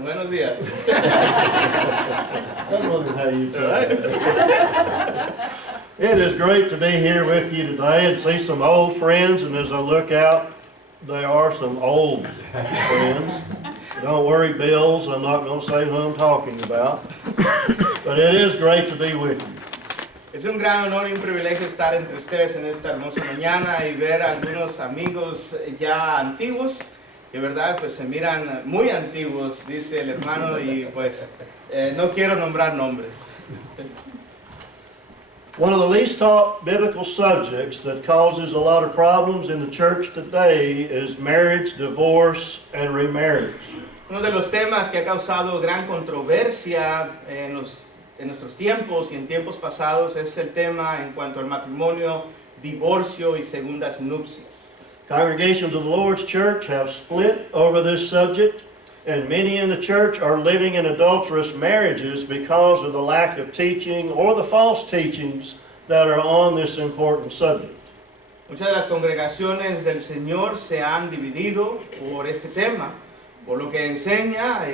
Buenos días. I wonder how you say that. It is great to be here with you today and see some old friends, and as I look out, there are some old friends. Don't worry, Bills, I'm not going to say who I'm talking about. But it is great to be with you. Es un gran honor y un privilegio estar entre ustedes en esta hermosa mañana y ver a algunos amigos ya antiguos, que verdad pues se miran muy antiguos, dice el hermano, y pues no quiero nombrar nombres. One of the least taught biblical subjects that causes a lot of problems in the church today is marriage, divorce, and remarriage. Uno de los temas que ha causado gran controversia en nuestros tiempos y en tiempos pasados es el tema en cuanto al matrimonio, divorcio y segundas nupcias. Congregations of the Lord's Church have split over this subject, and many in the church are living in adulterous marriages because of the lack of teaching or the false teachings that are on this important subject. Muchas de las congregaciones del Señor se han dividido por este tema, por lo que enseña,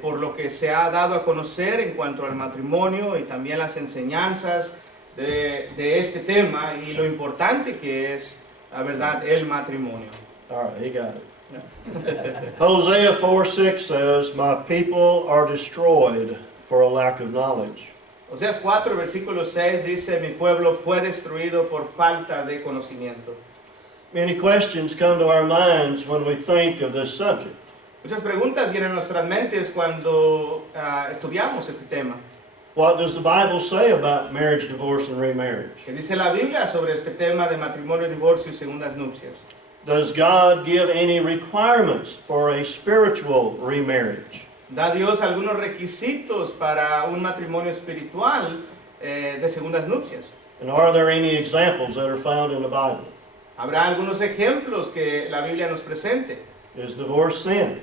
por lo que se ha dado a conocer en cuanto al matrimonio y también las enseñanzas de este tema y lo importante que es, la verdad, el matrimonio. All right, he got it. Hosea 4:6 says, "My people are destroyed for a lack of knowledge." Oseas 4, versículo 6 dice, mi pueblo fue destruido por falta de conocimiento. Many questions come to our minds when we think of this subject. Muchas preguntas vienen a nuestras mentes cuando estudiamos este tema. What does the Bible say about marriage, divorce, and remarriage? ¿Qué dice la Biblia sobre este tema de matrimonio, divorcio y segundas nupcias? Does God give any requirements for a spiritual remarriage? ¿Da Dios algunos requisitos para un matrimonio espiritual de segundas nupcias? And are there any examples that are found in the Bible? ¿Habrá algunos ejemplos que la Biblia nos presente? Is divorce sin?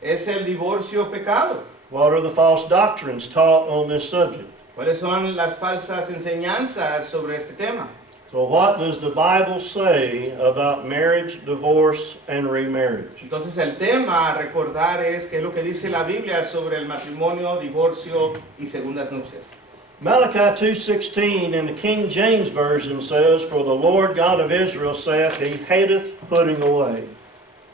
¿Es el divorcio pecado? What are the false doctrines taught on this subject? ¿Cuáles son las falsas enseñanzas sobre este tema? So what does the Bible say about marriage, divorce, and remarriage? Entonces el tema a recordar es qué es lo que dice la Biblia sobre el matrimonio, divorcio y segundas nupcias. Malachi 2:16 in the King James Version says, "For the Lord God of Israel saith, He hateth putting away."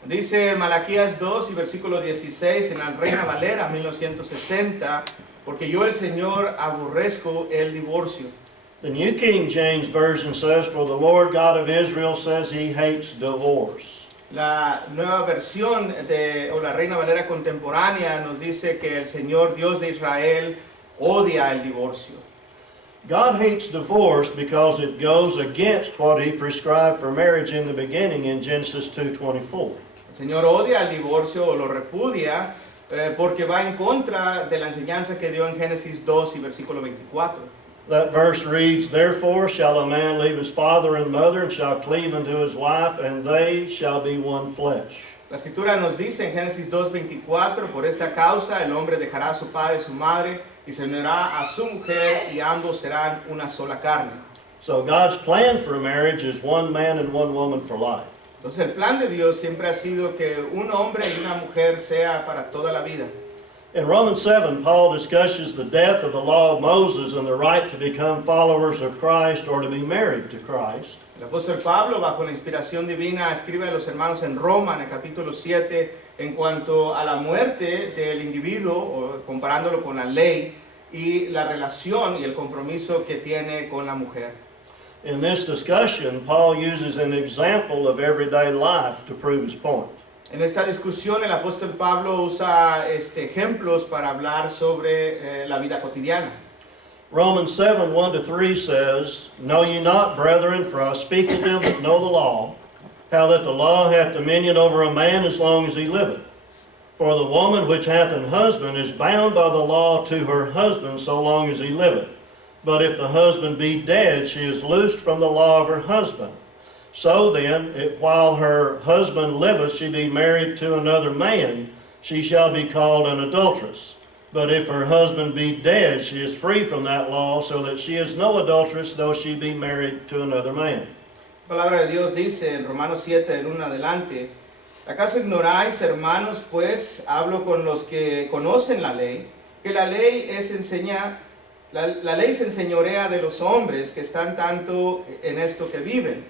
Dice Malaquías 2 y versículo 16 en la Reina Valera 1960, porque yo el Señor aborrezco el divorcio. The New King James Version says, "For the Lord God of Israel says He hates divorce." La nueva versión o la Reina Valera contemporánea nos dice que el Señor Dios de Israel odia el divorcio. God hates divorce because it goes against what He prescribed for marriage in the beginning in Genesis 2:24. El Señor odia el divorcio o lo repudia porque va en contra de la enseñanza que dio en Génesis 2 y versículo 24. That verse reads, "Therefore shall a man leave his father and mother, and shall cleave unto his wife, and they shall be one flesh." La Escritura nos dice en Génesis 2:24, por esta causa el hombre dejará a su padre y su madre y se unirá a su mujer y ambos serán una sola carne. So God's plan for marriage is one man and one woman for life. Entonces el plan de Dios siempre ha sido que un hombre y una mujer sea para toda la vida. In Romans 7, Paul discusses the death of the law of Moses and the right to become followers of Christ or to be married to Christ. El apóstol Pablo, bajo la inspiración divina, escribe a los hermanos en Roma, en el capítulo 7, en cuanto a la muerte del individuo, o comparándolo con la ley, y la relación y el compromiso que tiene con la mujer. In this discussion, Paul uses an example of everyday life to prove his point. En esta discusión, el apóstol Pablo usa ejemplos para hablar sobre la vida cotidiana. Romans 7, 1-3 says, "Know ye not, brethren, for I speak to them that know the law, how that the law hath dominion over a man as long as he liveth. For the woman which hath an husband is bound by the law to her husband so long as he liveth. But if the husband be dead, she is loosed from the law of her husband. So then, if while her husband liveth she be married to another man, she shall be called an adulteress. But if her husband be dead, she is free from that law, so that she is no adulteress, though she be married to another man." La palabra de Dios dice en Romanos 7, del 1 adelante, ¿Acaso ignoráis, hermanos, pues, hablo con los que conocen la ley, que la ley la ley se enseñorea de los hombres que están tanto en esto que viven?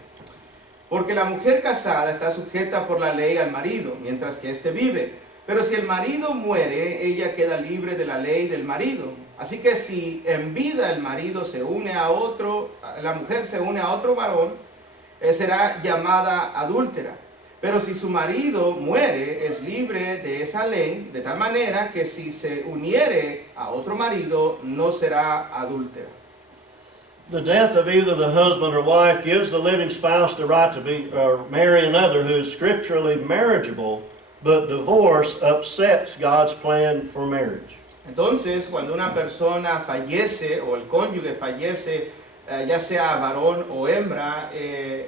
Porque la mujer casada está sujeta por la ley al marido, mientras que éste vive. Pero si el marido muere, ella queda libre de la ley del marido. Así que si en vida el marido se une a otro, la mujer se une a otro varón, será llamada adúltera. Pero si su marido muere, es libre de esa ley, de tal manera que si se uniere a otro marido, no será adúltera. The death of either the husband or wife gives the living spouse the right to marry another who is scripturally marriageable, but divorce upsets God's plan for marriage. Entonces, cuando una persona fallece o el cónyuge fallece, ya sea varón o hembra,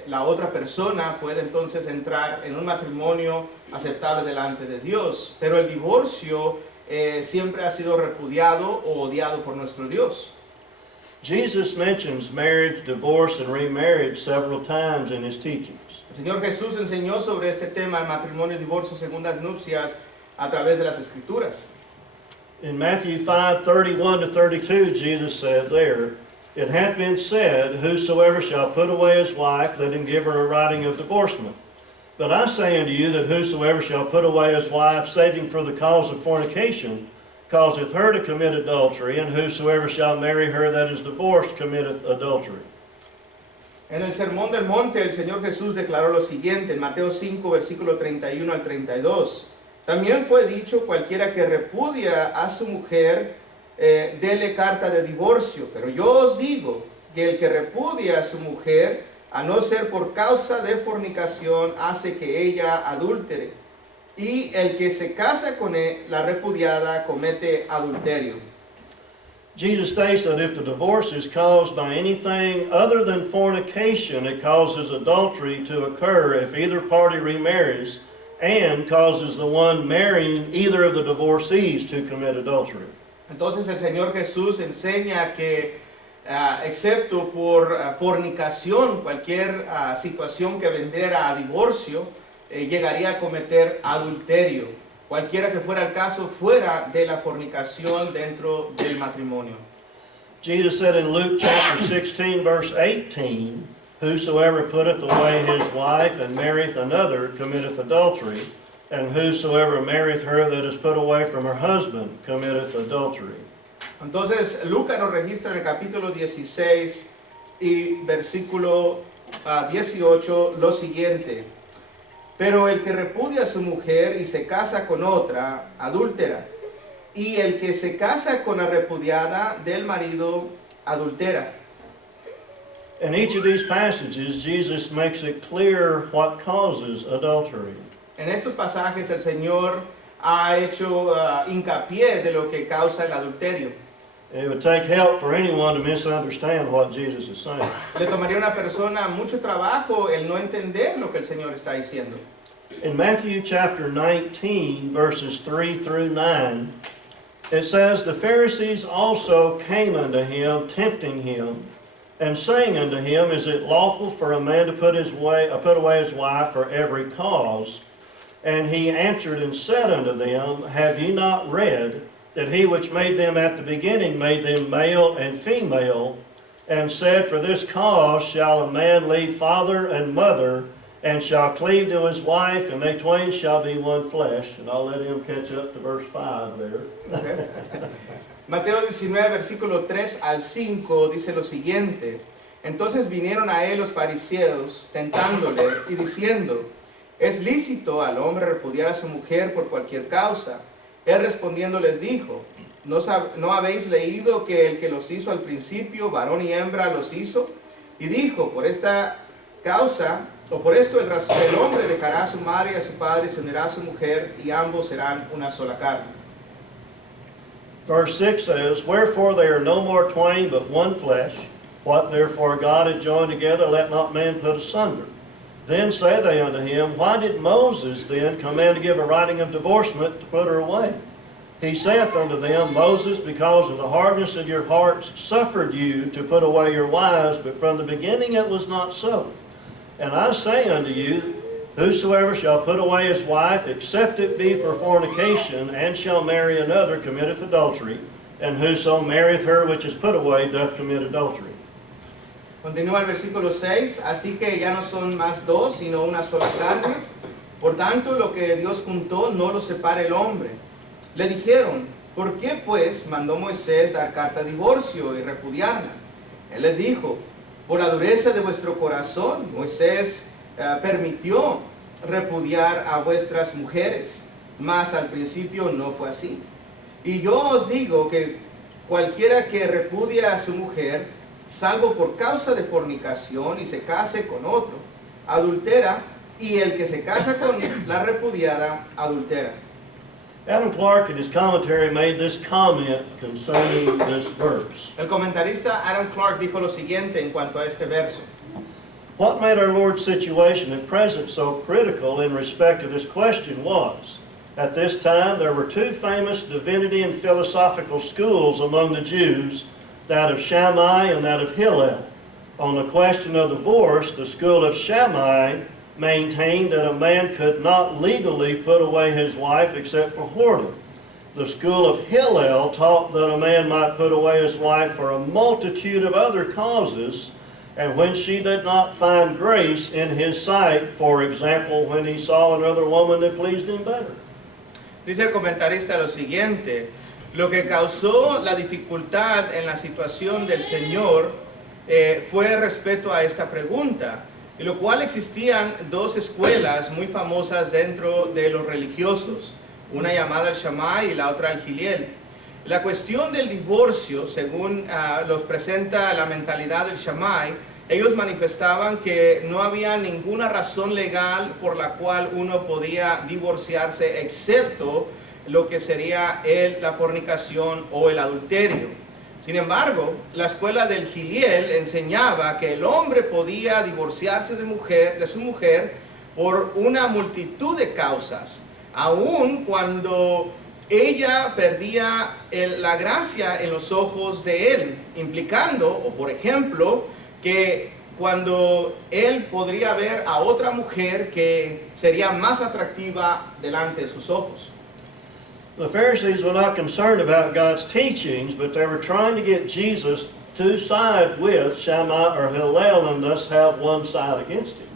la otra persona puede entonces entrar en un matrimonio aceptable delante de Dios. Pero el divorcio siempre ha sido repudiado o odiado por nuestro Dios. Jesus mentions marriage, divorce, and remarriage several times in his teachings. El Señor Jesús enseñó sobre este tema de matrimonio, divorcio, segundas nupcias a través de las Escrituras. In Matthew 5:31-32, Jesus said there, "It hath been said, whosoever shall put away his wife, let him give her a writing of divorcement. But I say unto you that whosoever shall put away his wife, saving for the cause of fornication, causeth her to commit adultery, and whosoever shall marry her that is divorced committeth adultery." En el Sermón del Monte, el Señor Jesús declaró lo siguiente, en Mateo 5, versículo 31 al 32. También fue dicho, cualquiera que repudia a su mujer, dele carta de divorcio. Pero yo os digo que el que repudia a su mujer, a no ser por causa de fornicación, hace que ella adúltere. Y el que se casa con la repudiada comete adulterio. Jesus states that if the divorce is caused by anything other than fornication, it causes adultery to occur if either party remarries, and causes the one marrying either of the divorcees to commit adultery. Entonces el Señor Jesús enseña que excepto por fornicación, cualquier situación que vendiera a divorcio, llegaría a cometer adulterio, cualquiera que fuera el caso fuera de la fornicación dentro del matrimonio. Jesus said in Luke chapter 16 verse 18, "Whosoever putteth away his wife and marrieth another committeth adultery, and whosoever marrieth her that is put away from her husband committeth adultery." Entonces Lucas nos registra en el capítulo 16 y versículo 18 lo siguiente: "Pero el que repudia a su mujer y se casa con otra, adúltera, y el que se casa con la repudiada del marido, adultera." In each of these passages, Jesus makes it clear what causes adultery. En estos pasajes el Señor ha hecho hincapié de lo que causa el adulterio. It would take help for anyone to misunderstand what Jesus is saying. Le tomaría a una persona mucho trabajo el no entender lo que el Señor está diciendo. In Matthew chapter 19, verses 3 through 9, it says, "The Pharisees also came unto him, tempting him, and saying unto him, Is it lawful for a man to put away his wife for every cause? And he answered and said unto them, Have ye not read that he which made them at the beginning made them male and female, and said, For this cause shall a man leave father and mother, and shall cleave to his wife, and they twain shall be one flesh." And I'll let him catch up to verse 5 there. Okay. Mateo 19, versículo 3 al 5 dice lo siguiente: "Entonces vinieron a él los fariseos, tentándole y diciendo, ¿es lícito al hombre repudiar a su mujer por cualquier causa? Él respondiendo les dijo, ¿no habéis leído que el que los hizo al principio, varón y hembra, los hizo? Y dijo, por esta causa, o por esto el hombre dejará a su madre y a su padre, se unirá a su mujer, y ambos serán una sola carne." Verse 6 says, "Wherefore they are no more twain, but one flesh. What therefore God hath joined together, let not man put asunder. Then say they unto him, Why did Moses then command to give a writing of divorcement to put her away? He saith unto them, Moses, because of the hardness of your hearts, suffered you to put away your wives, but from the beginning it was not so. And I say unto you, Whosoever shall put away his wife, except it be for fornication, and shall marry another, committeth adultery. And whoso marrieth her which is put away doth commit adultery. Continúa el versículo 6, así que ya no son más dos, sino una sola carne. Por tanto, lo que Dios juntó no lo separe el hombre. Le dijeron, ¿por qué pues mandó Moisés dar carta de divorcio y repudiarla? Él les dijo, por la dureza de vuestro corazón, Moisés permitió repudiar a vuestras mujeres, mas al principio no fue así. Y yo os digo que cualquiera que repudia a su mujer, salvo por causa de fornicación y se case con otro, adultera, y el que se casa con la repudiada, adultera. Adam Clarke in his commentary made this comment concerning this verse. El comentarista Adam Clarke dijo lo siguiente en cuanto a este verso. What made our Lord's situation at present so critical in respect to this question was, at this time there were two famous divinity and philosophical schools among the Jews, that of Shammai and that of Hillel. On the question of divorce, the school of Shammai maintained that a man could not legally put away his wife except for whoredom. The school of Hillel taught that a man might put away his wife for a multitude of other causes, and when she did not find grace in his sight, for example, when he saw another woman that pleased him better. Dice el comentarista lo siguiente, lo que causó la dificultad en la situación del Señor fue respecto a esta pregunta, en lo cual existían dos escuelas muy famosas dentro de los religiosos, una llamada el Shammai y la otra el Hillel. La cuestión del divorcio, según los presenta la mentalidad del Shammai, ellos manifestaban que no había ninguna razón legal por la cual uno podía divorciarse, excepto lo que sería la fornicación o el adulterio. Sin embargo, la escuela del Hillel enseñaba que el hombre podía divorciarse de su mujer por una multitud de causas, aun cuando ella perdía la gracia en los ojos de él, implicando, o por ejemplo, que cuando él podría ver a otra mujer que sería más atractiva delante de sus ojos. The Pharisees were not concerned about God's teachings, but they were trying to get Jesus to side with Shammai or Hillel and thus have one side against him.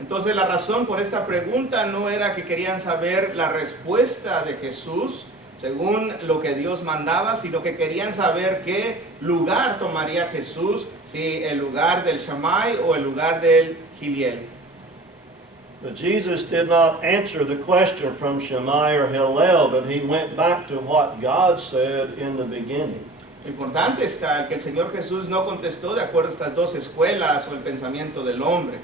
Entonces la razón por esta pregunta no era que querían saber la respuesta de Jesús según lo que Dios mandaba, sino que querían saber qué lugar tomaría Jesús, si el lugar del Shammai o el lugar del Hillel. But Jesus did not answer the question from Shammai or Hillel, but he went back to what God said in the beginning. Lo importante está que el Señor Jesús no contestó de acuerdo a estas dos escuelas o el pensamiento del hombre,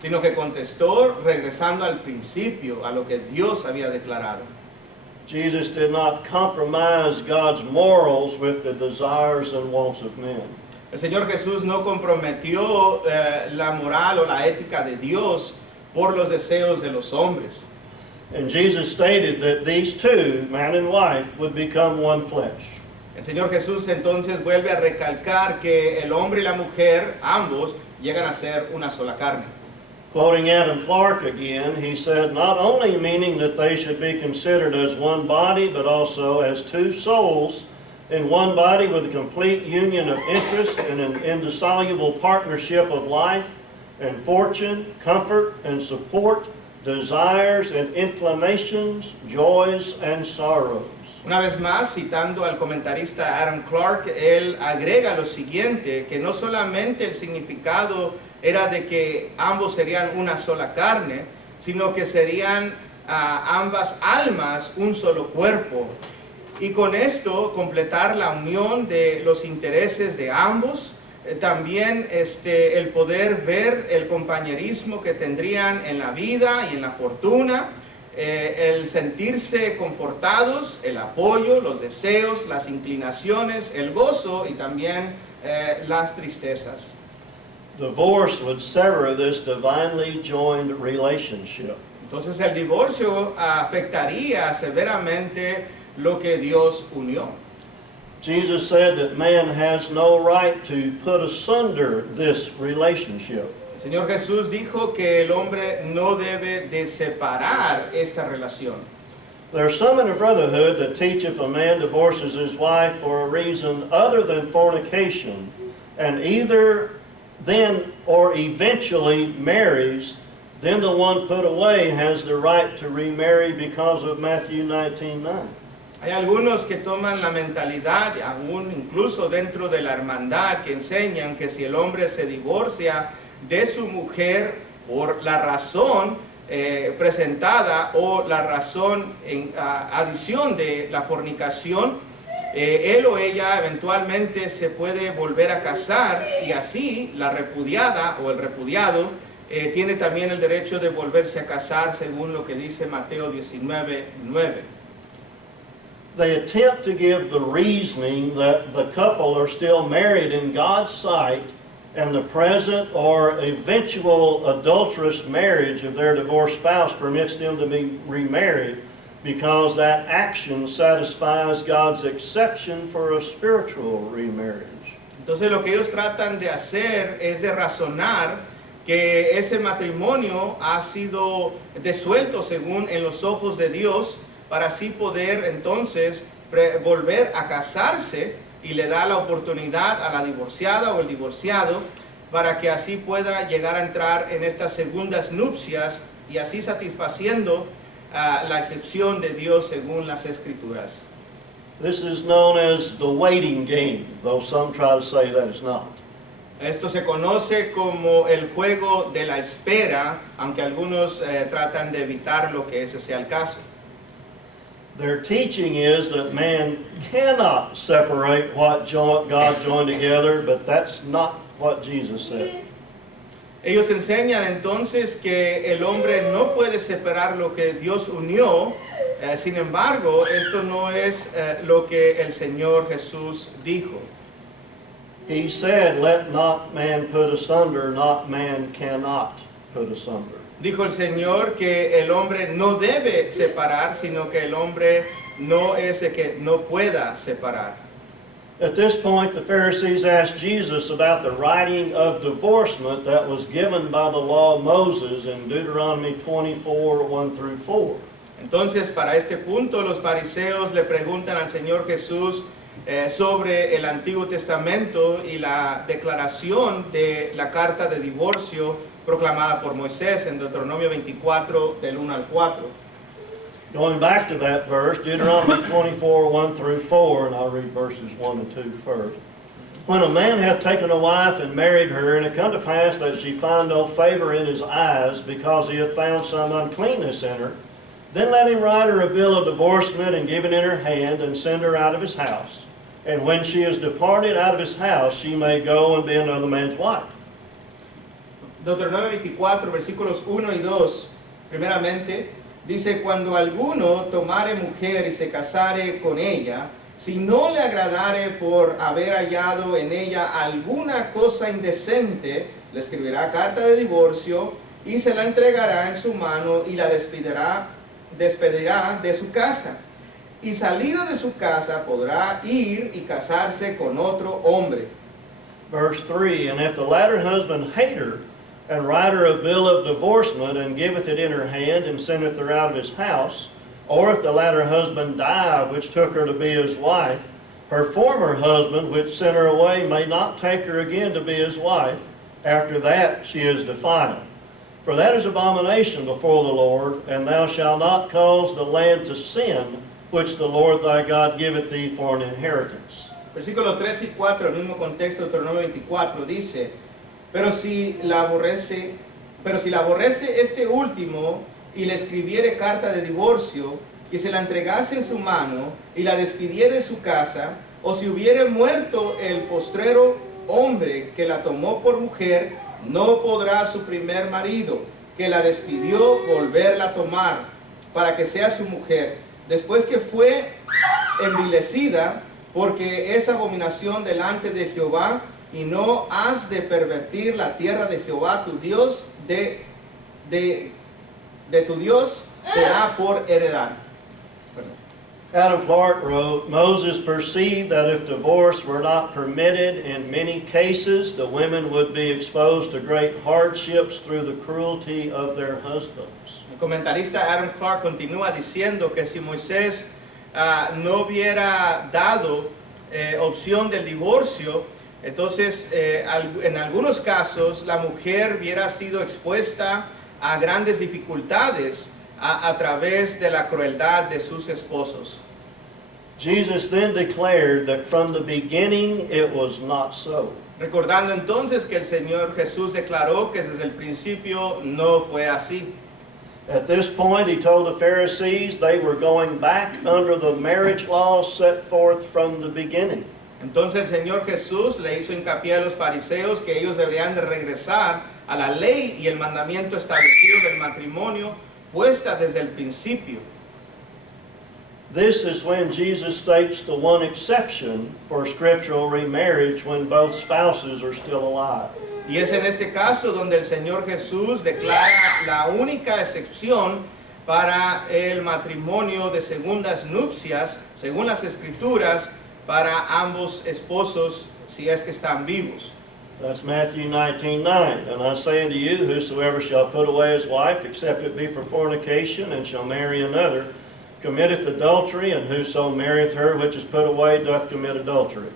sino que contestó regresando al principio, a lo que Dios había declarado. Jesus did not compromise God's morals with the desires and wants of men. El Señor Jesús no comprometió la moral o la ética de Dios por los deseos de los hombres. And Jesus stated that these two, man and wife, would become one flesh. El Señor Jesús entonces vuelve a recalcar que el hombre y la mujer, ambos, llegan a ser una sola carne. Quoting Adam Clarke again, he said, not only meaning that they should be considered as one body, but also as two souls in one body with a complete union of interest and an indissoluble partnership of life and fortune, comfort and support, desires and inclinations, joys and sorrows. Una vez más, citando al comentarista Adam Clarke, él agrega lo siguiente, que no solamente el significado era de que ambos serían una sola carne, sino que serían ambas almas un solo cuerpo. Y con esto completar la unión de los intereses de ambos, también el poder ver el compañerismo que tendrían en la vida y en la fortuna, el sentirse confortados, el apoyo, los deseos, las inclinaciones, el gozo y también las tristezas. Divorce would sever this divinely joined relationship. Entonces el divorcio afectaría severamente lo que Dios unió. Jesus said that man has no right to put asunder this relationship. El Señor Jesús dijo que el hombre no debe de separar esta relación. There are some in the brotherhood that teach if a man divorces his wife for a reason other than fornication, and either then or eventually marries, then the one put away has the right to remarry because of Matthew 19:9. Hay algunos que toman la mentalidad, aún incluso dentro de la hermandad, que enseñan que si el hombre se divorcia de su mujer por la razón presentada o la razón en adición de la fornicación, él o ella eventualmente se puede volver a casar y así la repudiada o el repudiado tiene también el derecho de volverse a casar según lo que dice Mateo 19:9. They attempt to give the reasoning that the couple are still married in God's sight and the present or eventual adulterous marriage of their divorced spouse permits them to be remarried because that action satisfies God's exception for a spiritual remarriage. Entonces lo que ellos tratan de hacer es de razonar que ese matrimonio ha sido desuelto según en los ojos de Dios para así poder entonces volver a casarse, y le da la oportunidad a la divorciada o el divorciado para que así pueda llegar a entrar en estas segundas nupcias y así satisfaciendo la excepción de Dios según las Escrituras. This is known as the waiting game, though some try to say that it's not. Esto se conoce como el juego de la espera, aunque algunos tratan de evitar lo que ese sea el caso. Their teaching is that man cannot separate what God joined together, but that's not what Jesus said. Ellos enseñan entonces que el hombre no puede separar lo que Dios unió, sin embargo, esto no es lo que el Señor Jesús dijo. He said, let not man put asunder, not man cannot put asunder. Dijo el Señor que el hombre no debe separar, sino que el hombre no es el que no pueda separar. At this point, the Pharisees asked Jesus about the writing of divorcement that was given by the law of Moses in Deuteronomy 24, 1 through 4. Entonces, para este punto, los fariseos le preguntan al Señor Jesús sobre el Antiguo Testamento y la declaración de la carta de divorcio proclamada por Moisés en Deuteronomio 24, del 1 al 4. Going back to that verse, Deuteronomy 24, 1 through 4, and I'll read verses 1 and 2 first. When a man hath taken a wife and married her, and it come to pass that she find no favor in his eyes, because he hath found some uncleanness in her, then let him write her a bill of divorcement and give it in her hand, and send her out of his house. And when she is departed out of his house, she may go and be another man's wife. Deuteronomio 24, versículos 1 y 2, primeramente, dice, cuando alguno tomare mujer y se casare con ella, si no le agradare por haber hallado en ella alguna cosa indecente, le escribirá carta de divorcio y se la entregará en su mano y la despedirá de su casa. Y salida de su casa podrá ir y casarse con otro hombre. Verse 3, and if the latter husband hate her, and write her a bill of divorcement, and giveth it in her hand, and sendeth her out of his house, or if the latter husband die, which took her to be his wife, her former husband, which sent her away, may not take her again to be his wife. After that she is defiled. For that is abomination before the Lord, and thou shalt not cause the land to sin, which the Lord thy God giveth thee for an inheritance. Versículos 3 y 4, el mismo contexto de Deuteronomio 24, dice, Pero si la aborrece este último y le escribiere carta de divorcio y se la entregase en su mano y la despidiere de su casa, o si hubiere muerto el postrero hombre que la tomó por mujer, no podrá su primer marido, que la despidió, volverla a tomar, para que sea su mujer, después que fue envilecida, porque es abominación delante de Jehová, y no has de pervertir la tierra de Jehová tu Dios, de tu Dios te da por heredad. Adam Clark wrote, Moses perceived that if divorce were not permitted in many cases, the women would be exposed to great hardships through the cruelty of their husbands. El comentarista Adam Clark continúa diciendo que si Moisés no hubiera dado opción del divorcio, entonces en algunos casos la mujer hubiera sido expuesta a grandes dificultades a través de la crueldad de sus esposos. Jesus then declared that from the beginning it was not so. Recordando entonces que el Señor Jesús declaró que desde el principio no fue así. At this point, he told the Pharisees they were going back under the marriage law set forth from the beginning. Entonces el Señor Jesús le hizo hincapié a los fariseos que ellos deberían de regresar a la ley y el mandamiento establecido del matrimonio puesta desde el principio. This is when Jesus states the one exception for scriptural remarriage when both spouses are still alive. Y es en este caso donde el Señor Jesús declara la única excepción para el matrimonio de segundas nupcias, según las Escrituras, para ambos esposos si es que están vivos. That's Matthew 19:9. And I say unto you, whosoever shall put away his wife, except it be for fornication, and shall marry another, committeth adultery, and whoso marrieth her which is put away doth commit adultery.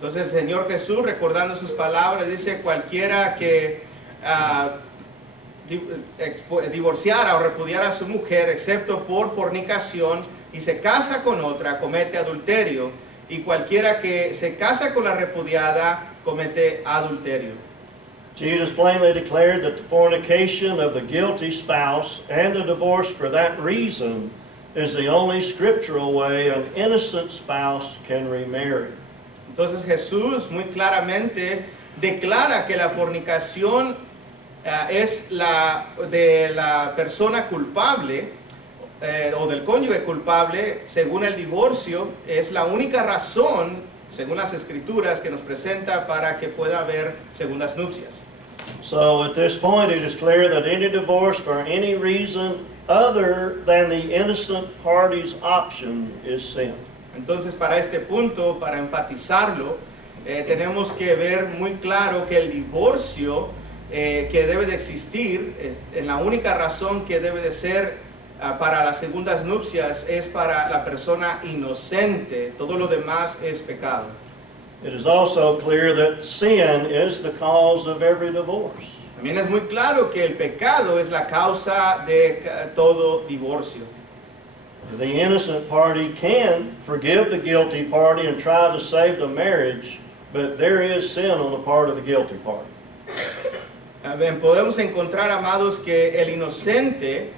Entonces el Señor Jesús, recordando sus palabras, dice: cualquiera que divorciara o repudiara a su mujer, excepto por fornicación, y se casa con otra, comete adulterio. Y cualquiera que se casa con la repudiada, comete adulterio. Jesus plainly declared that the fornication of the guilty spouse and the divorce for that reason is the only scriptural way an innocent spouse can remarry. Entonces Jesús muy claramente declara que la fornicación es la de la persona culpable o del cónyuge culpable, según el divorcio, es la única razón, según las Escrituras, que nos presenta para que pueda haber segundas nupcias. So at this point it is clear that any divorce for any reason other than the innocent party's option is sin. Entonces, para este punto, para enfatizarlo, tenemos que ver muy claro que el divorcio que debe de existir, en la única razón que debe de ser para las segundas nupcias, es para la persona inocente. Todo lo demás es pecado. It is also clear that sin is the cause of every divorce. También es muy claro que el pecado es la causa de todo divorcio. The innocent party can forgive the guilty party and try to save the marriage, but there is sin on the part of the guilty party. Podemos encontrar, amados, que el inocente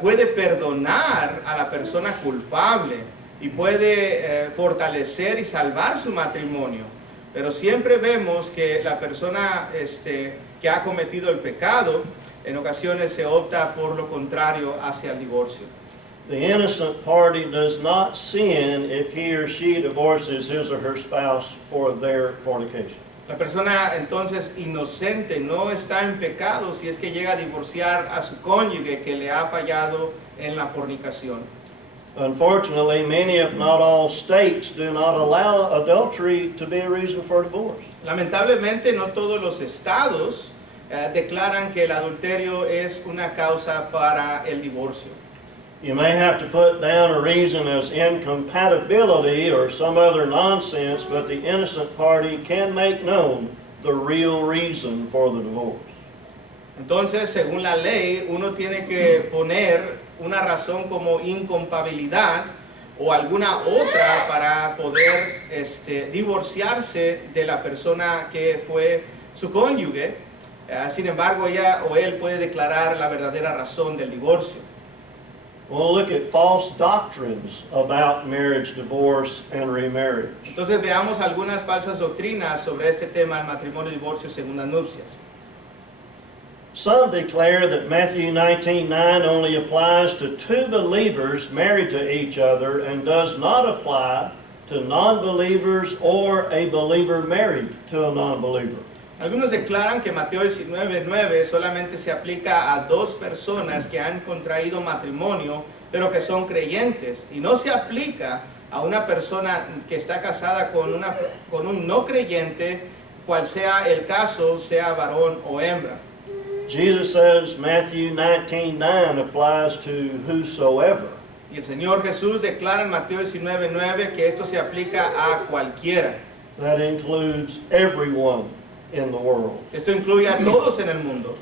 puede perdonar a la persona culpable y puede fortalecer y salvar su matrimonio, pero siempre vemos que la persona que ha cometido el pecado en ocasiones se opta por lo contrario, hacia el divorcio. The innocent party does not sin if he or she divorces his or her spouse for their fornication. La persona entonces inocente no está en pecado si es que llega a divorciar a su cónyuge que le ha fallado en la fornicación. Unfortunately, many if not all states do not allow adultery to be a reason for divorce. Lamentablemente no todos los estados declaran que el adulterio es una causa para el divorcio. You may have to put down a reason as incompatibility or some other nonsense, but the innocent party can make known the real reason for the divorce. Entonces, según la ley, uno tiene que poner una razón como incompatibilidad o alguna otra para poder divorciarse de la persona que fue su cónyuge. Sin embargo, ella o él puede declarar la verdadera razón del divorcio. We'll look at false doctrines about marriage, divorce, and remarriage. Entonces veamos algunas falsas doctrinas sobre este tema, el matrimonio, divorcio, segundas nupcias. Some declare that Matthew 19:9 only applies to two believers married to each other and does not apply to non-believers or a believer married to a non-believer. Algunos declaran que Mateo 19:9 solamente se aplica a dos personas que han contraído matrimonio pero que son creyentes. Y no se aplica a una persona que está casada con un no creyente, cual sea el caso, sea varón o hembra. Jesus says Matthew 19:9 applies to whosoever. Y el Señor Jesús declara en Mateo 19:9 que esto se aplica a cualquiera. That includes everyone in the world. Esto incluye a todos en el mundo.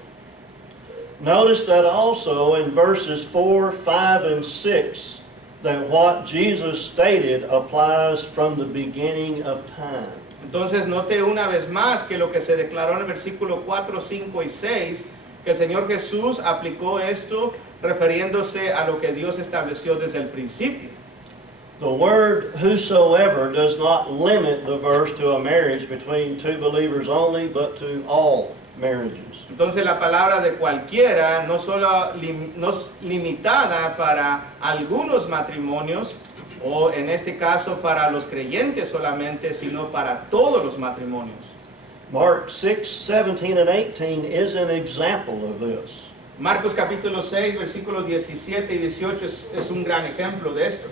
Notice that also in verses 4, 5, and 6, that what Jesus stated applies from the beginning of time. Entonces note una vez más que lo que se declaró en el versículo 4, 5 y 6, que el Señor Jesús aplicó esto refiriéndose a lo que Dios estableció desde el principio. The word whosoever does not limit the verse to a marriage between two believers only, but to all marriages. Entonces la palabra de cualquiera no no es limitada para algunos matrimonios, o en este caso para los creyentes solamente, sino para todos los matrimonios. Mark 6, 17, and 18 is an example of this. Marcos capítulo 6, versículos 17 y 18 es un gran ejemplo de esto.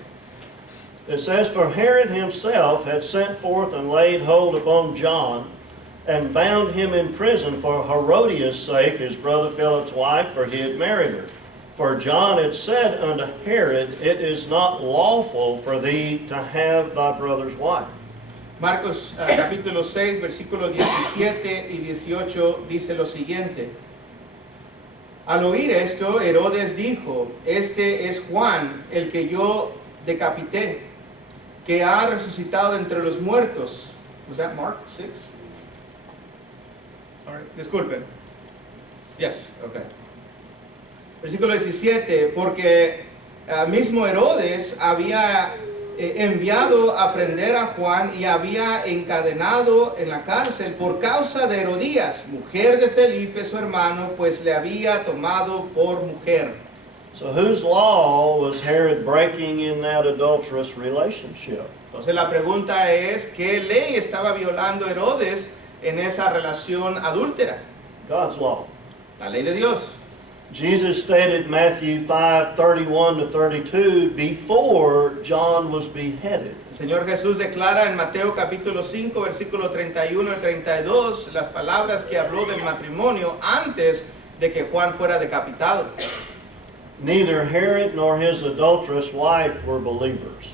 It says, "For Herod himself had sent forth and laid hold upon John, and bound him in prison for Herodias' sake, his brother Philip's wife, for he had married her. For John had said unto Herod, It is not lawful for thee to have thy brother's wife." Marcos capítulo 6, versículos 17 y 18 dice lo siguiente. Al oír esto, Herodes dijo, este es Juan, el que yo decapité, que ha resucitado de entre los muertos. Was that Mark 6? All right. Disculpen. Yes, okay. Versículo 17, porque mismo Herodes había enviado a prender a Juan y había encadenado en la cárcel por causa de Herodías, mujer de Felipe, su hermano, pues le había tomado por mujer. So whose law was Herod breaking in that adulterous relationship? Entonces la pregunta es, ¿qué ley estaba violando Herodes en esa relación adúltera? God's law. La ley de Dios. Jesus stated Matthew 5, 31 to 32 before John was beheaded. El Señor Jesús declara en Mateo capítulo 5, versículo 31 y 32 las palabras que habló del matrimonio antes de que Juan fuera decapitado. Neither Herod nor his adulterous wife were believers.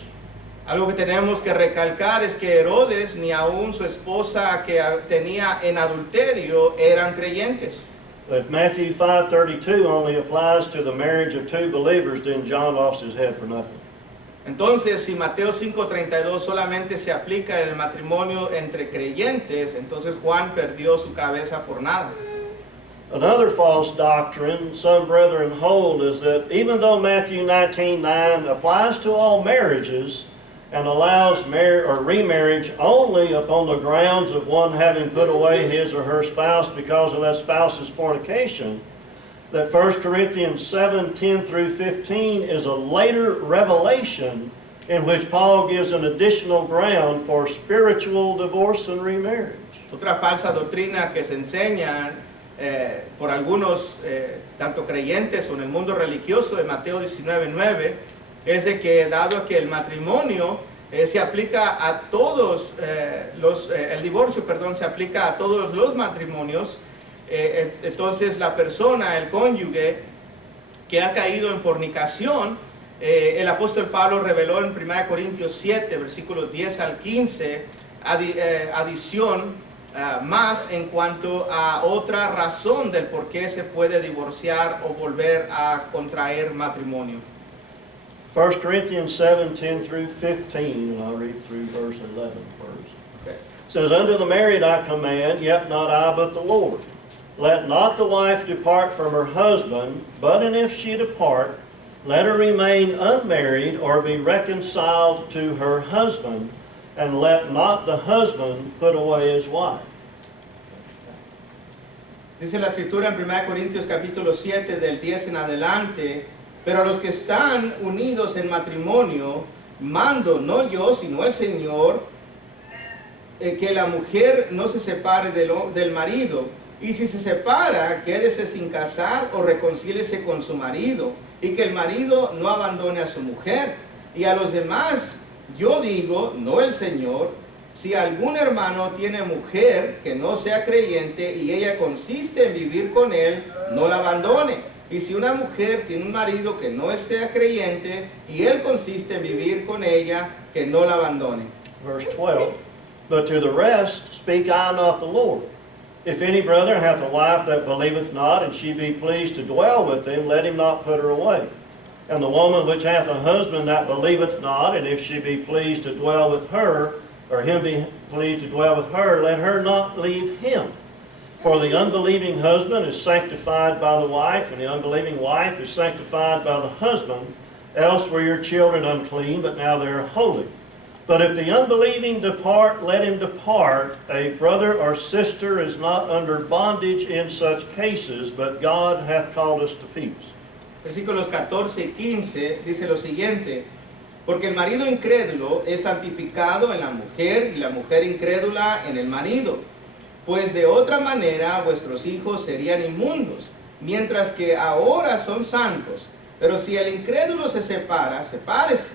Algo que tenemos que recalcar es que Herodes ni aún su esposa que tenía en adulterio eran creyentes. If Matthew 5:32 only applies to the marriage of two believers, then John lost his head for nothing. Entonces, si Mateo 5:32 solamente se aplica en el matrimonio entre creyentes, entonces Juan perdió su cabeza por nada. Another false doctrine some brethren hold is that even though Matthew 19:9 applies to all marriages and allows remarriage only upon the grounds of one having put away his or her spouse because of that spouse's fornication, that 1 Corinthians 7:10 through 15 is a later revelation in which Paul gives an additional ground for spiritual divorce and remarriage. Otra falsa doctrina que se enseña por algunos, tanto creyentes o en el mundo religioso de Mateo 19:9, es de que dado que el matrimonio se aplica a todos el divorcio, perdón, se aplica a todos los matrimonios, entonces la persona, el cónyuge que ha caído en fornicación, el apóstol Pablo reveló en 1 Corintios 7, versículos 10 al 15, adición más en cuanto a otra razón del por qué se puede divorciar o volver a contraer matrimonio. 1 Corinthians 7:10 through 15, and I'll read through verse 11 first. Okay. It says, "Unto the married I command, yet not I, but the Lord. Let not the wife depart from her husband, but and if she depart, let her remain unmarried or be reconciled to her husband, and let not the husband put away his wife." Dice la escritura en 1 Corintios capítulo 7 del 10 en adelante, pero a los que están unidos en matrimonio, mando, no yo, sino el Señor, que la mujer no se separe del marido, y si se separa, quédese sin casar o reconcíliese con su marido, y que el marido no abandone a su mujer. Y a los demás, yo digo, no el Señor, si algún hermano tiene mujer que no sea creyente y ella consiste en vivir con él, no la abandone. Y si una mujer tiene un marido que no sea creyente y él consiste en vivir con ella, que no la abandone. Verse 12, but to the rest speak I not the Lord. If any brother hath a wife that believeth not, and she be pleased to dwell with him, let him not put her away. And the woman which hath a husband that believeth not, and if she be pleased to dwell with her, or him be pleased to dwell with her, let her not leave him. For the unbelieving husband is sanctified by the wife, and the unbelieving wife is sanctified by the husband. Else were your children unclean, but now they are holy. But if the unbelieving depart, let him depart. A brother or sister is not under bondage in such cases, but God hath called us to peace. Versículos 14 y 15 dice lo siguiente: porque el marido incrédulo es santificado en la mujer y la mujer incrédula en el marido. Pues de otra manera vuestros hijos serían inmundos, mientras que ahora son santos. Pero si el incrédulo se separa, sepárese,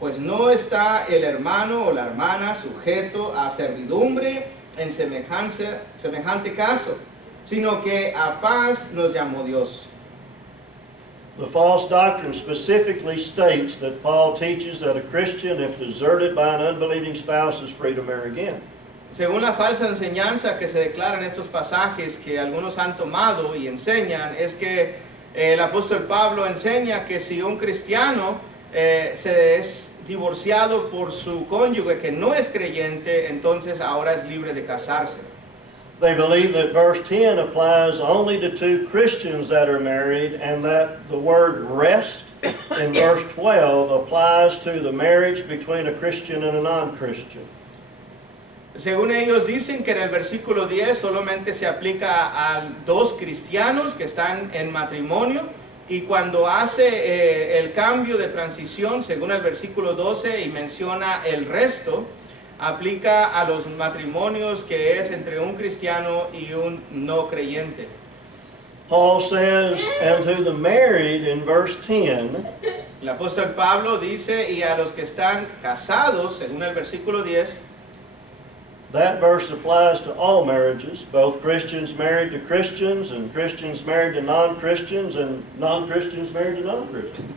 pues no está el hermano o la hermana sujeto a servidumbre en semejante caso, sino que a paz nos llamó Dios. The false doctrine specifically states that Paul teaches that a Christian, if deserted by an unbelieving spouse, is free to marry again. Según la falsa enseñanza que se declara en estos pasajes que algunos han tomado y enseñan, es que el apóstol Pablo enseña que si un cristiano se es divorciado por su cónyuge que no es creyente, entonces ahora es libre de casarse. They believe that verse 10 applies only to two Christians that are married, and that the word rest in verse 12 applies to the marriage between a Christian and a non-Christian. Según ellos dicen que en el versículo 10 solamente se aplica a dos cristianos que están en matrimonio, y cuando hace el cambio de transición, según el versículo 12, y menciona el resto, aplica a los matrimonios que es entre un cristiano y un no creyente. Paul says, and to the married in verse 10, El apóstol Pablo dice, y a los que están casados, según el versículo 10, that verse applies to all marriages, both Christians married to Christians, and Christians married to non-Christians, and non-Christians married to non-Christians.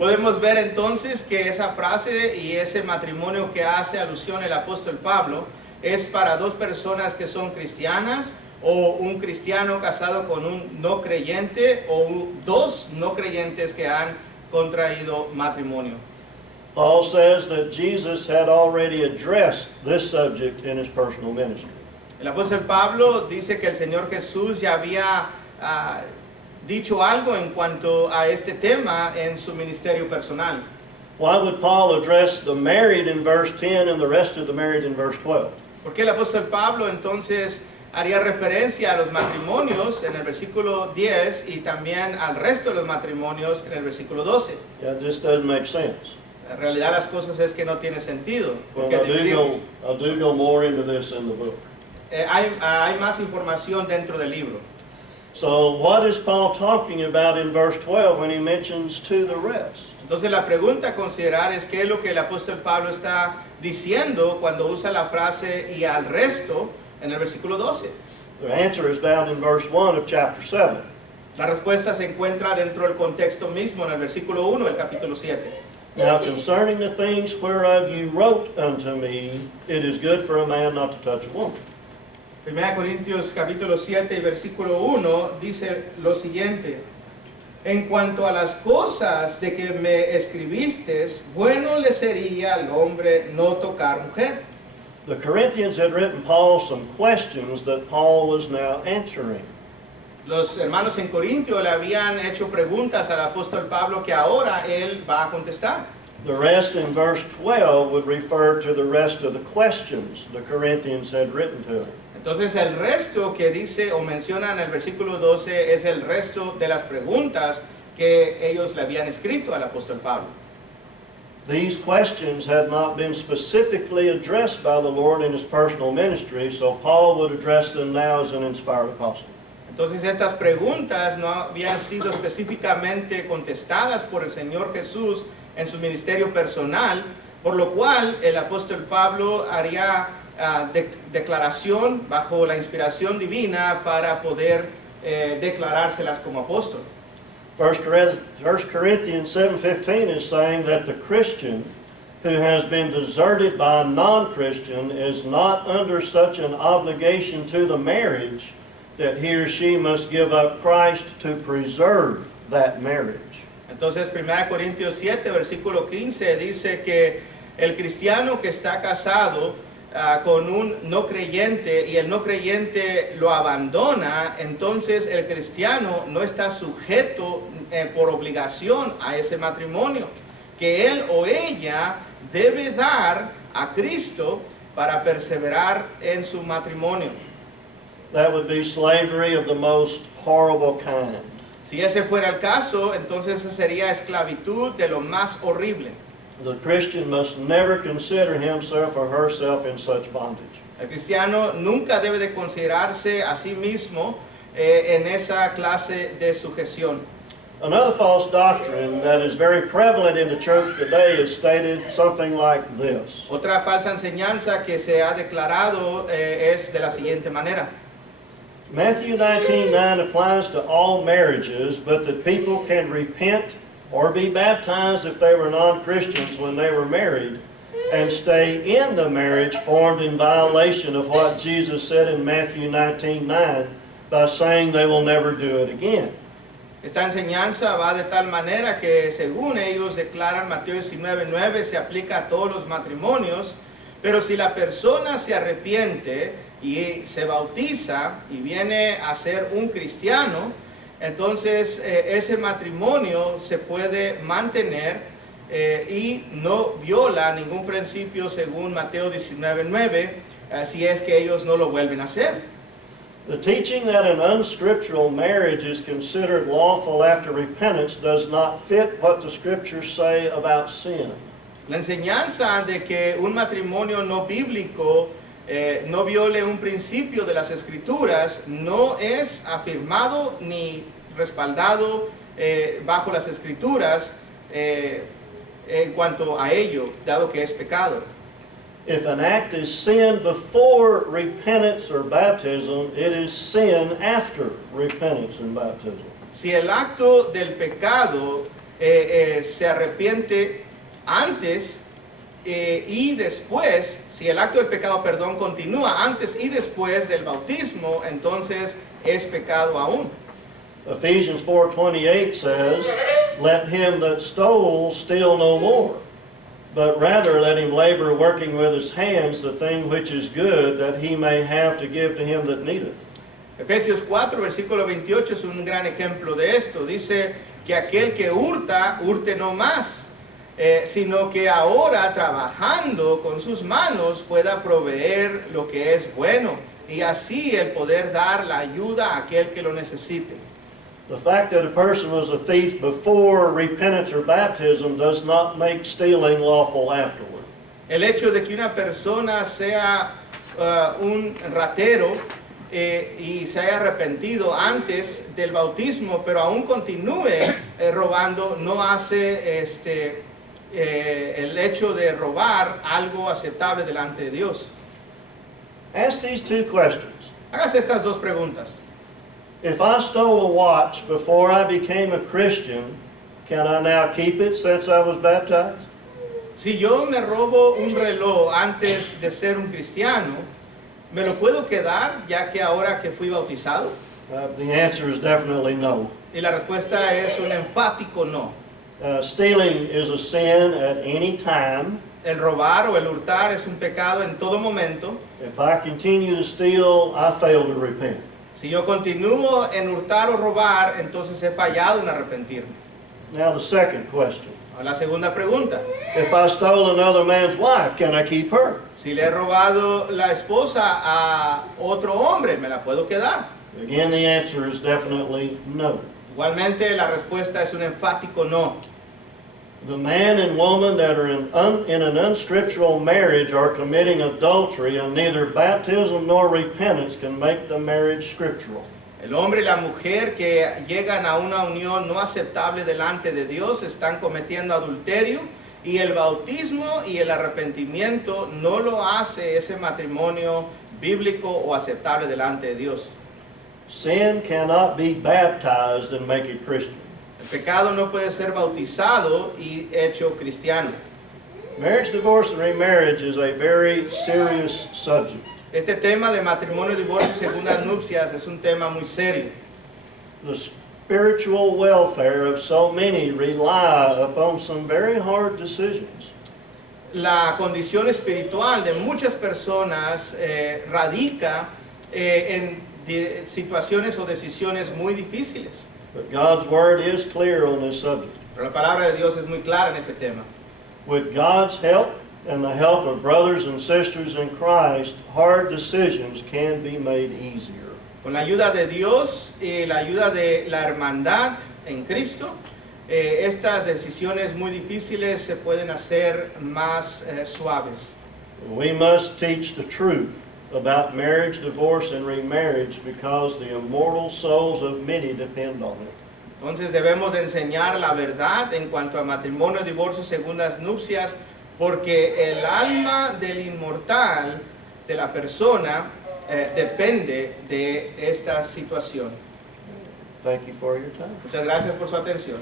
podemos ver entonces que esa frase y ese matrimonio que hace alusión el apóstol Pablo es para dos personas que son cristianas, o un cristiano casado con un no creyente, o dos no creyentes que han contraído matrimonio. Paul says that Jesus had already addressed this subject in his personal ministry. El apóstol Pablo dice que el Señor Jesús ya había dicho algo en cuanto a este tema en su ministerio personal. Why would Paul address the married in verse 10 and the rest of the married in verse 12? ¿Por qué el apóstol Pablo entonces haría referencia a los matrimonios en el versículo 10 y también al resto de los matrimonios en el versículo 12? Yeah, it just doesn't make sense. En realidad las cosas es que no tiene sentido. Well, Porque I do go more into this in the book. hay más información dentro del libro. So what is Paul talking about in verse 12 when he mentions to the rest? Entonces la pregunta a considerar es qué es lo que el apóstol Pablo está diciendo cuando usa la frase y al resto en el versículo 12. The answer is found in verse 1 of chapter 7. La respuesta se encuentra dentro del contexto mismo en el versículo 1 del capítulo 7. Now concerning the things whereof you wrote unto me, it is good for a man not to touch a woman. 1 Corintios capítulo 7 y versículo 1 dice lo siguiente: en cuanto a las cosas de que me escribiste, bueno le sería al hombre no tocar mujer. The Corinthians had written Paul some questions that Paul was now answering. Los hermanos en Corintio le habían hecho preguntas al apóstol Pablo que ahora él va a contestar. The rest in verse 12 would refer to the rest of the questions the Corinthians had written to him. Entonces el resto que dice o menciona en el versículo 12 es el resto de las preguntas que ellos le habían escrito al apóstol Pablo. These questions had not been specifically addressed by the Lord in his personal ministry, so Paul would address them now as an inspired apostle. Entonces estas preguntas no habían sido específicamente contestadas por el Señor Jesús en su ministerio personal, por lo cual el apóstol Pablo haría declaración bajo la inspiración divina para poder declarárselas como apóstol. 1 Corinthians 7:15 is saying that the Christian who has been deserted by a non-Christian is not under such an obligation to the marriage that he or she must give up Christ to preserve that marriage. Entonces 1 Corintios 7, versículo 15 dice que el cristiano que está casado con un no creyente y el no creyente lo abandona, entonces el cristiano no está sujeto por obligación a ese matrimonio, que él o ella debe dar a Cristo para perseverar en su matrimonio. That would be slavery of the most horrible kind. Si ese fuera el caso, entonces sería esclavitud de lo más horrible. The Christian must never consider himself or herself in such bondage. El cristiano nunca debe de considerarse a sí mismo en esa clase de sujeción. Another false doctrine that is very prevalent in the church today is stated something like this. Otra falsa enseñanza que se ha declarado es de la siguiente manera. Matthew 19:9 applies to all marriages, but that people can repent or be baptized if they were non-Christians when they were married and stay in the marriage formed in violation of what Jesus said in Matthew 19:9 by saying they will never do it again. Esta enseñanza va de tal manera que, según ellos declaran, Mateo 19:9 se aplica a todos los matrimonios, pero si la persona se arrepiente y se bautiza y viene a ser un cristiano, entonces ese matrimonio se puede mantener y no viola ningún principio según Mateo 19:9, si es que ellos no lo vuelven a hacer. The teaching that an unscriptural marriage is considered lawful after repentance does not fit what the scriptures say about sin. La enseñanza de que un matrimonio no bíblico no viole un principio de las escrituras no es afirmado ni respaldado bajo las escrituras en cuanto a ello, dado que es pecado. If an act is sin before repentance or baptism, it is sin after repentance and baptism. Si el acto del pecado se arrepiente antes y después, si el acto del pecado, perdón, continúa antes y después del bautismo, entonces es pecado aún. Ephesians 4:28 says, "Let him that stole steal no more, but rather let him labor working with his hands the thing which is good, that he may have to give to him that needeth." Efesios 4, versículo 28 es un gran ejemplo de esto. Dice que aquel que hurta, hurte no más, sino que ahora trabajando con sus manos pueda proveer lo que es bueno y así el poder dar la ayuda a aquel que lo necesite. The fact that a person was a thief before repentance or baptism does not make stealing lawful afterward. El hecho de que una persona sea un ratero y se haya arrepentido antes del bautismo, pero aún continúe robando, no hace el hecho de robar algo aceptable delante de Dios. Ask these two questions. Hágase estas dos preguntas. If I stole a watch before I became a Christian, can I now keep it since I was baptized? Si yo me robo un reloj antes de ser un cristiano, ¿me lo puedo quedar ya que ahora que fui bautizado? The answer is definitely no. Y la respuesta es un enfático no. Stealing is a sin at any time. El robar o el hurtar es un pecado en todo momento. If I continue to steal, I fail to repent. Si yo continúo en hurtar o robar, entonces he fallado en arrepentirme. Now the second question. La segunda pregunta. If I stole another man's wife, can I keep her? Si le he robado la esposa a otro hombre, ¿me la puedo quedar? Again, the answer is definitely no. Igualmente, la respuesta es un enfático no. The man and woman that are in an unscriptural marriage are committing adultery, and neither baptism nor repentance can make the marriage scriptural. El hombre y la mujer que llegan a una unión no aceptable delante de Dios están cometiendo adulterio, y el bautismo y el arrepentimiento no lo hace ese matrimonio bíblico o aceptable delante de Dios. Sin cannot be baptized and make it Christian. El pecado no puede ser bautizado y hecho cristiano. Marriage, divorce, and remarriage is a very serious subject. Este tema de matrimonio, divorcio y segundas nupcias es un tema muy serio. The spiritual welfare of so many rely upon some very hard decisions. La condición espiritual de muchas personas radica en situaciones o decisiones muy difíciles. But God's word is clear on this subject. Pero la palabra de Dios es muy clara en este tema. With God's help and the help of brothers and sisters in Christ, hard decisions can be made easier. Con la ayuda de Dios y la ayuda de la hermandad en Cristo, estas decisiones muy difíciles se pueden hacer más suaves. We must teach the truth about marriage, divorce, and remarriage because the immortal souls of many depend on it. Entonces debemos de enseñar la verdad en cuanto a matrimonio, divorcio y segundas nupcias, porque el alma del inmortal, de la persona, depende de esta situación. Thank you for your time. Muchas gracias por su atención.